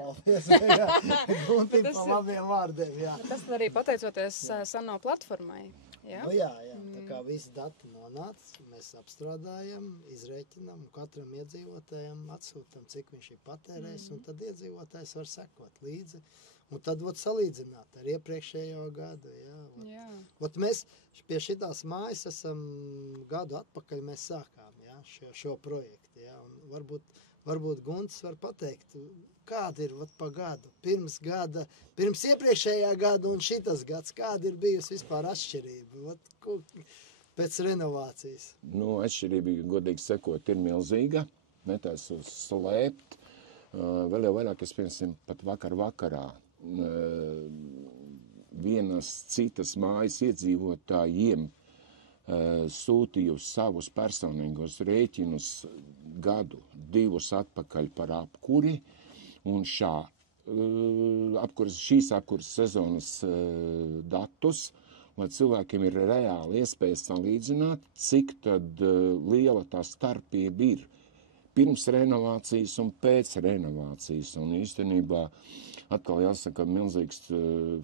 Paldies, Guntim pa labiem vārdiem, jā. Tas arī pateicoties Sano platformai, jā? Nu jā, tā kā visi dati nonāca, mēs apstrādājam, izrēķinam, katram iedzīvotājam atsūtam, cik viņš ir patērējis, un tad iedzīvotājs var sekot līdzi. Un tad salīdzināt ar iepriekšējo gadu, jā. Ot mēs pie šitās mājas esam gadu atpakaļ mēs sākām, jā, šo projektu, jā. Un varbūt Guntis var pateikt, kāda ir pa gadu, pirms iepriekšējā gada un šitas gads, kāda ir bijusi vispār atšķirība, pēc renovācijas? Nu, atšķirība, godīgi sekot, ir milzīga, netaisu slēpt. Vēl jau vairāk, es piemēram, pat vakarā vienas citas mājas iedzīvotājiem sūtījusi savus personīgos rēķinus gadu, 2 atpakaļ par apkuri, un šīs apkuras sezonas datus, lai cilvēkiem ir reāli iespēja salīdzināt, cik tad liela tā starpība ir pirms renovācijas un pēc renovācijas. Un īstenībā atkal jāsaka, milzīgs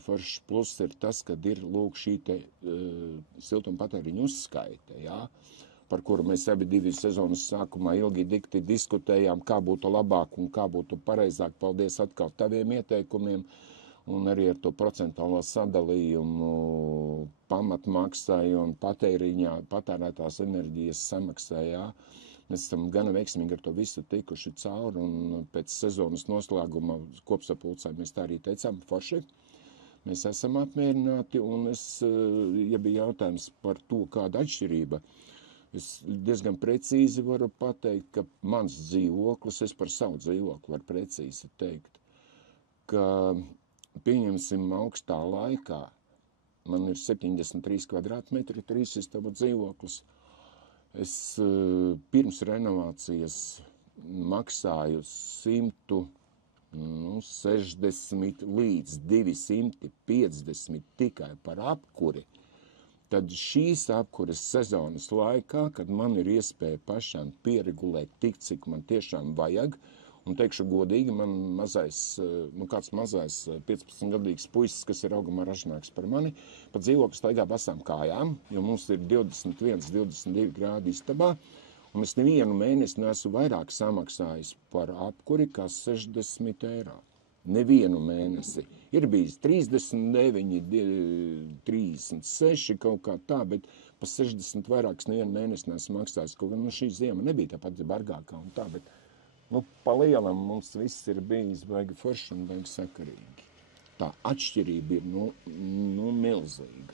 foršs pluss ir tas, kad ir lūk šī te siltumpatēriņu uzskaite, jā, par kuru mēs abi divi sezonas sākumā ilgi dikti diskutējām, kā būtu labāk un kā būtu pareizāk. Paldies atkal taviem ieteikumiem un arī ar to procentuālo sadalījumu pamatmaksai un patērētās enerģijas samaksai, jā. Mēs esam gana veiksmīgi ar to visu tikuši cauri, un pēc sezonas noslēguma kopsapulcē mēs tā arī teicām, forši. Mēs esam apmierināti, un ja bija jautājums par to, kāda atšķirība, es diezgan precīzi varu pateikt, ka mans dzīvoklis, es par savu dzīvokli varu precīzi teikt, ka pieņemsim augstā laikā, man ir 73 kvadrātmetri, 3 istabu dzīvoklis. Es pirms renovācijas maksāju 160 līdz 250 tikai par apkuri. Tad šīs apkuras sezonas laikā, kad man ir iespēja pašām pieregulēt tik, cik man tiešām vajag, un teikšu godīgi, man kāds mazais 15-gadīgs puisis, kas ir augumā ražnāks par mani, pa dzīvokli staigā basām kājām, jo mums ir 21-22 grādi istabā, un es nevienu mēnesi neesmu vairāk samaksājis par apkuri kā 60 eiro. Nevienu mēnesi. Ir bijis 39, 36 kaut kā tā, bet pa 60 vairākas nevienu mēnesi neesmu maksājis, kaut gan šī ziema nebija tāpat bargākā un tā, bet pa lielam mums viss ir bijis baigi forši un baigi sakarīgi. Tā atšķirība ir, milzīga.